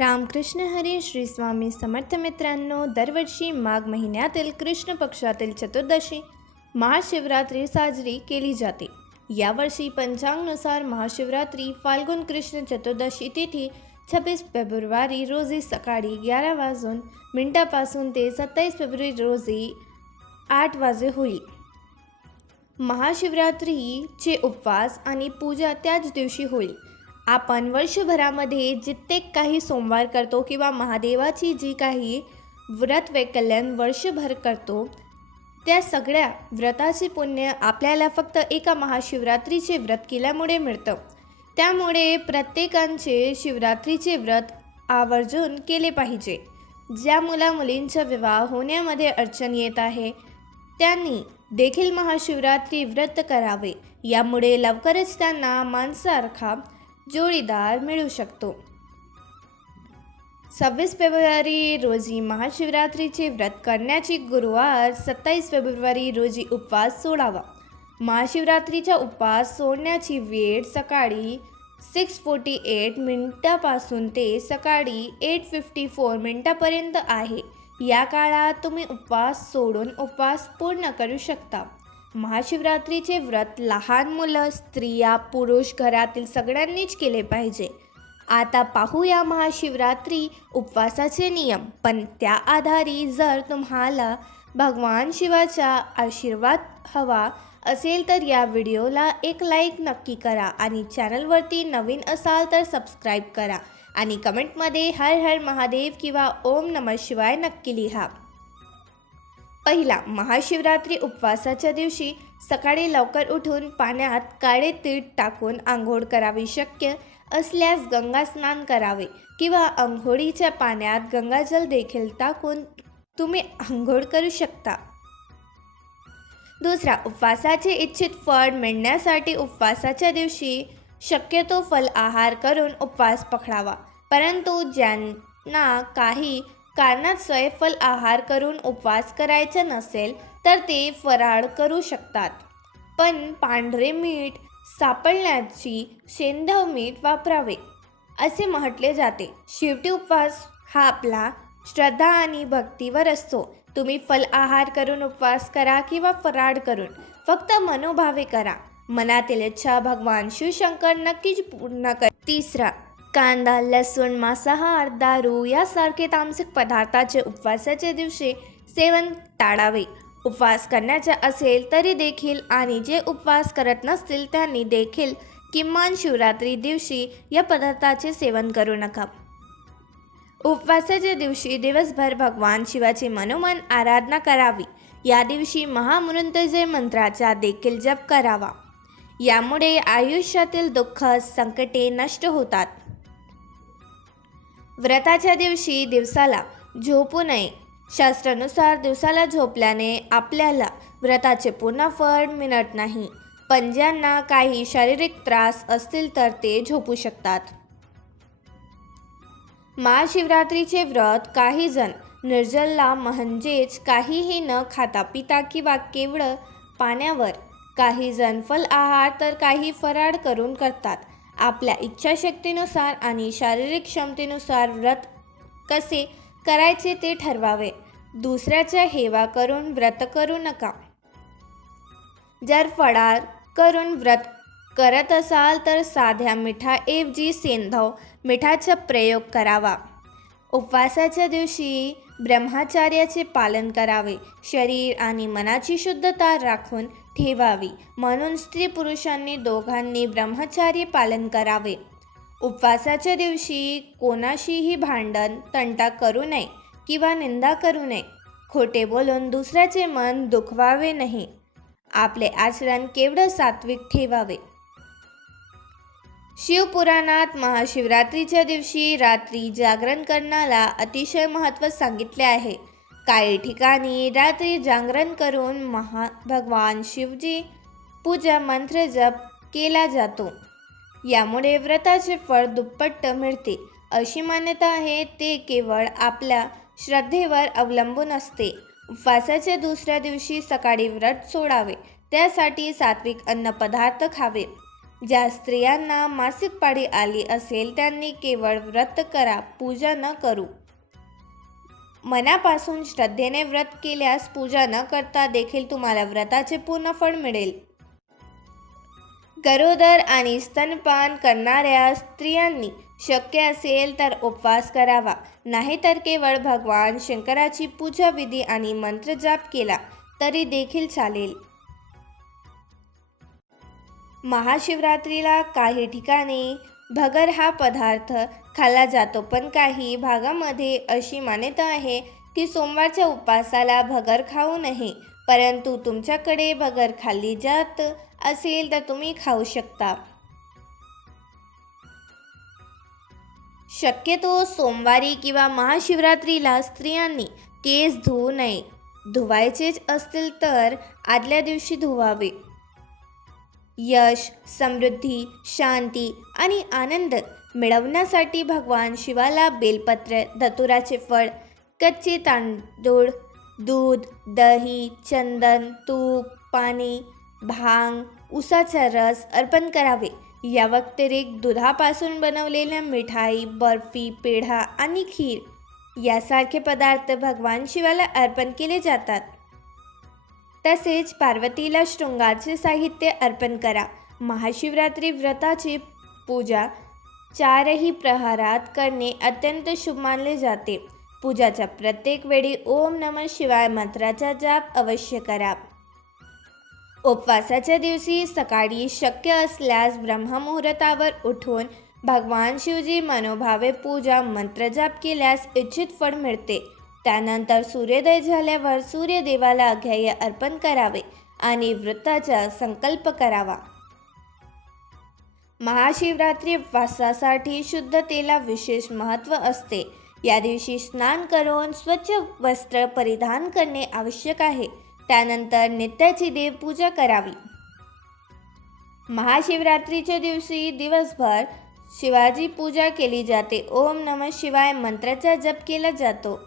रामकृष्ण हरी श्री स्वामी समर्थ मित्रांनो, दरवर्षी माघ महिन्यातील कृष्ण पक्षातील चतुर्दशी महाशिवरात्री साजरी केली जाते. यावर्षी पंचांगानुसार महाशिवरात्री फाल्गुन कृष्ण चतुर्दशी तिथी 26 फेब्रुवारी रोजी सकाळी 11 वाजून ते 27 फेब्रुवारी रोजी 8 वाजे होईल. महाशिवरात्रीचे उपवास आणि पूजा त्याच दिवशी होईल. आपण वर्षभरामध्ये जितके काही सोमवार करतो किंवा महादेवाची जी काही व्रत वैकल्यन वर्षभर करतो, त्या सगळ्या व्रताचे पुण्य आपल्याला फक्त एका महाशिवरात्रीचे व्रत केल्यामुळे मिळतं. त्यामुळे प्रत्येकाचे शिवरात्रीचे व्रत आवर्जून केले पाहिजे. ज्या मुलींचा विवाह होण्यामध्ये अडचण येत आहे त्यांनी देखील महाशिवरात्री व्रत करावे. यामुळे लवकरच त्यांना माणसारखा जोडीदार मिळू शकतो. 26 फेब्रुवारी रोजी महाशिवरात्रीचे व्रत करण्याची गुरुवार 27 फेब्रुवारी रोजी उपवास सोडावा. महाशिवरात्रीचा उपवास सोडण्याची वेळ सकाळी 6:48 ते सकाळी 8:54 आहे. या काळात तुम्ही उपवास सोडून उपवास पूर्ण करू शकता. महाशिवरात्रीचे व्रत लहान मुलं, स्त्रिया, पुरुष घरातील सगळ्यांनीच केले पाहिजे. आता पाहूया महाशिवरात्री उपवासाचे नियम. पण त्या आधारी जर तुम्हाला भगवान शिवाचा आशीर्वाद हवा असेल तर या व्हिडिओला एक लाईक नक्की करा आणि चॅनलवरती नवीन असाल तर सबस्क्राईब करा आणि कमेंटमध्ये हर हर महादेव किंवा ओम नमः शिवाय नक्की लिहा. पहिला, महाशिवरात्री उपवासाच्या दिवशी सकाळी लवकर उठून पाण्यात काळे तीळ टाकून आंघोळ करावी. शक्य असल्यास गंगा स्नान करावे किंवा आंघोळीच्या पाण्यात गंगाजल देखील टाकून तुम्ही आंघोळ करू शकता. दुसरा, उपवासाचे इच्छित फळ मिळण्यासाठी उपवासाच्या दिवशी शक्यतो फल आहार करून उपवास पकडावा. परंतु ज्यांना काही कारणास्तव फल आहार करून उपवास करायचा नसेल तर ते फराळ करू शकतात. पण पांढरे मीठ सापडण्याची सेंधव मीठ वापरावे असे म्हटले जाते. शेवटी उपवास हा आपला श्रद्धा आणि भक्तीवर असतो. तुम्ही फल आहार करून उपवास करा किंवा फराळ करून, फक्त मनोभावे करा. मनातील इच्छा भगवान शिवशंकर नक्कीच पूर्ण कर. तिसरा, कांदा, लसूण, मांसाहार, दारू यासारखे तामसिक पदार्थाचे उपवासाच्या दिवशी सेवन टाळावे. उपवास करण्याचा असेल तरी देखील आणि जे उपवास करत नसतील त्यांनी देखील किमान शिवरात्री दिवशी या पदार्थाचे सेवन करू नका. उपवासाच्या दिवशी दिवसभर भगवान शिवाची मनोमन आराधना करावी. या दिवशी महामृत्युंजय मंत्राचा देखील जप करावा. यामुळे आयुष्यातील दुःख, संकटे नष्ट होतात. व्रताच्या दिवशी दिवसाला झोपू नये. शास्त्रानुसार दिवसाला झोपल्याने आपल्याला व्रताचे पूर्ण फळ मिळत नाही. पण ज्यांना काही शारीरिक त्रास असतील तर ते झोपू शकतात. महाशिवरात्रीचे व्रत काही जण निर्जला म्हणजेच काहीही न खाता पिता किंवा केवळ पाण्यावर, काही जण फल आहार तर काही फराळ करून करतात. आपल्या इच्छाशक्तीनुसार आणि शारीरिक क्षमतेनुसार व्रत कसे करायचे ते ठरवावे. दुसऱ्याचा हेवा करून व्रत करू नका. जर फराळ करून व्रत करत असाल तर साध्या मिठाऐवजी सेंधव मिठाचा प्रयोग करावा. उपवासाच्या दिवशी ब्रह्मचर्याचे पालन करावे. शरीर आणि मनाची शुद्धता राखून ठेवावी. म्हणून स्त्री पुरुषांनी दोघांनी ब्रह्मचर्य पालन करावे. उपवासाच्या दिवशी कोणाशीही भांडण तंटा करू नये किंवा निंदा करू नये. खोटे बोलून दुसऱ्याचे मन दुखवावे नाही. आपले आचरण केवळ सात्विक ठेवावे. शिवपुराणात महाशिवरात्रीच्या दिवशी रात्री जागरण करण्याला अतिशय महत्त्व सांगितले आहे. काही ठिकाणी रात्री जागरण करून भगवान शिवजी पूजा मंत्र जप केला जातो. यामुळे व्रताचे फळ दुप्पट मिळते अशी मान्यता आहे. ते केवळ आपल्या श्रद्धेवर अवलंबून असते. उपवासाच्या दुसऱ्या दिवशी सकाळी व्रत सोडावे. त्यासाठी सात्विक अन्नपदार्थ खावे. ज्या स्त्रियांना मासिक पाळी आली असेल त्यांनी केवळ व्रत करा, पूजा न करू. मनापासून श्रद्धेने व्रत केल्यास पूजा न करता देखील तुम्हाला व्रताचे पूर्ण फळ मिळेल. गरोदर आणि स्तनपान करणाऱ्या स्त्रियांनी शक्य असेल तर उपवास करावा, नाहीतर केवळ भगवान शंकराची पूजा विधी आणि मंत्रजाप केला तरी देखील चालेल. महाशिवरात्रीला काही ठिकाणी भगर हा पदार्थ खाल्ला जातो, पण काही भागामध्ये अशी मान्यता आहे की सोमवारच्या उपवासाला भगर खाऊ नये. परंतु तुमच्याकडे भगर खाल्ली जात असेल तर तुम्ही खाऊ शकता. शक्यतो सोमवारी किंवा महाशिवरात्रीला स्त्रियांनी केस धुवू नये. धुवायचेच असतील तर आदल्या दिवशी धुवावे. यश, समृद्धी, शांती आणि आनंद मिळवण्यासाठी भगवान शिवाला बेलपत्र, धतुराचे फळ, कच्चे तांदूळ, दूध, दही, चंदन, तूप, पाणी, भांग, उसाचा रस अर्पण करावे. या व्यतिरिक्त दुधापासून बनवलेल्या मिठाई, बर्फी, पेढा आणि खीर यासारखे पदार्थ भगवान शिवाला अर्पण केले जातात. तसेच पार्वतीला शृंगारचे साहित्य अर्पण करा. महाशिवरात्री व्रताची पूजा 4ही प्रहरात करणे अत्यंत शुभ मानले जाते. पूजाच्या प्रत्येक वेळी ओम नमः शिवाय मंत्राचा जाप अवश्य करा. उपवासाच्या दिवशी सकाळी शक्य असल्यास ब्रह्ममुहूर्तावर उठून भगवान शिवजी मनोभावे पूजा मंत्रजाप केल्यास इच्छित फळ मिळते. त्यानंतर सूर्योदय झाल्यावर सूर्यदेवाला अर्घ्य अर्पण करावे आणि व्रताचा संकल्प करावा. महाशिवरात्री उपवासासाठी शुद्धतेला विशेष महत्त्व असते. या दिवशी स्नान करून स्वच्छ वस्त्र परिधान करणे आवश्यक आहे. त्यानंतर नित्याची देवपूजा करावी. महाशिवरात्रीच्या दिवशी दिवसभर शिवाजी पूजा केली जाते. ओम नमः शिवाय मंत्राचा जप केला जातो.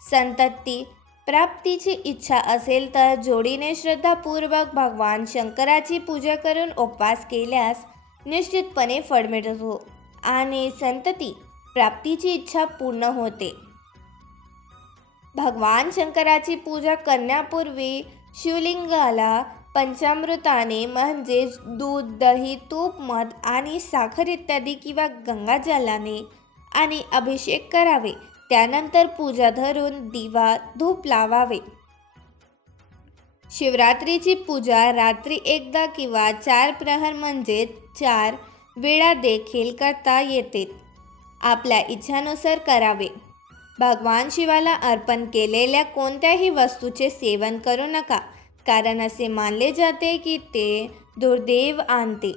संतती प्राप्तीची इच्छा असेल तर जोडीने श्रद्धापूर्वक भगवान शंकराची पूजा करून उपवास केल्यास निश्चितपणे फळ मिळतो आणि संतती प्राप्तीची इच्छा पूर्ण होते. भगवान शंकराची पूजा करण्यापूर्वी शिवलिंगाला पंचामृताने म्हणजेच दूध, दही, तूप, मध आणि साखर इत्यादी किंवा गंगाजलाने आणि अभिषेक करावे. त्यानंतर पूजा धरून दिवा, धूप लावावे. शिवरात्रीची पूजा रात्री एकदा किंवा 4 प्रहर म्हणजे 4 वेळा देखील करता येते. आपल्या इच्छानुसार करावे. भगवान शिवाला अर्पण केलेल्या कोणत्याही वस्तूचे सेवन करू नका, कारण असे मानले जाते की ते दुर्दैव आणते.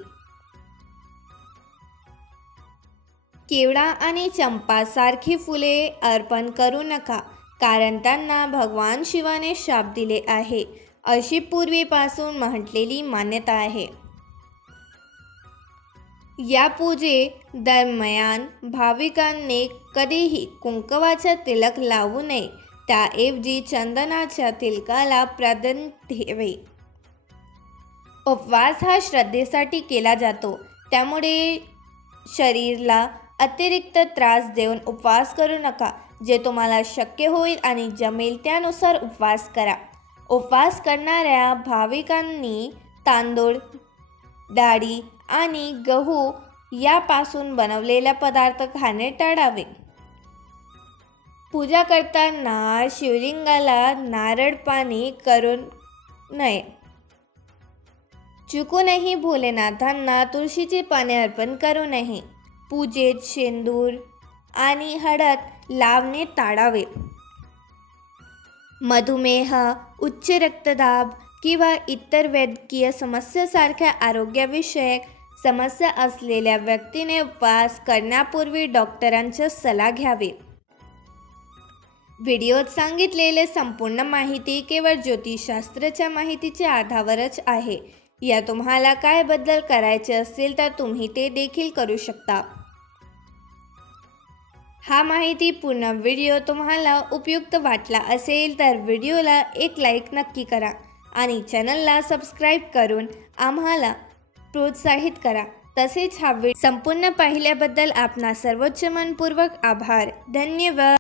केवडा आणि चंपासारखी फुले अर्पण करू नका, कारण त्यांना भगवान शिवाने शाप दिले आहे, अशी पूर्वीपासून म्हटलेली मान्यता आहे. या पूजे दरम्यान भाविकांनी कधीही कुंकवाचा तिलक लावू नये. त्याऐवजी चंदनाच्या तिलकाला प्राधान्य द्यावे. उपवास हा श्रद्धेसाठी केला जातो, त्यामुळे शरीराला अतिरिक्त त्रास देऊन उपवास करू नका. जे तुम्हाला शक्य होईल आणि जमेल त्यानुसार उपवास करा. उपवास करणाऱ्या भाविकांनी तांदूळ, डाळी आणि गहू यापासून बनवलेला पदार्थ खाणे टाळावे. पूजा करताना शिवलिंगाला नारळ पाणी करू नये. चुकूनही भोलेनाथांना तुळशीचे पाने अर्पण करू नये. पूजेत शेंदूर आणि हळद लावणे टाळावे. मधुमेह, उच्च रक्तदाब किंवा इतर वैद्यकीय समस्यासारख्या आरोग्यविषयक समस्या असलेल्या व्यक्तीने उपवास करण्यापूर्वी डॉक्टरांचा सल्ला घ्यावे. व्हिडिओत सांगितलेले संपूर्ण माहिती केवळ ज्योतिषशास्त्राच्या माहितीच्या आधारावरच आहे. या तुम्हाला काय बदल करायचे असेल तर तुम्ही ते देखील करू शकता. हा माहितीपूर्ण व्हिडिओ तुम्हाला उपयुक्त वाटला असेल तर व्हिडिओला एक लाईक नक्की करा आणि चॅनलला सबस्क्राईब करून आम्हाला प्रोत्साहित करा. तसेच हा व्हिडिओ संपूर्ण पाहिल्याबद्दल आपणा सर्वोच्च मनपूर्वक आभार. धन्यवाद.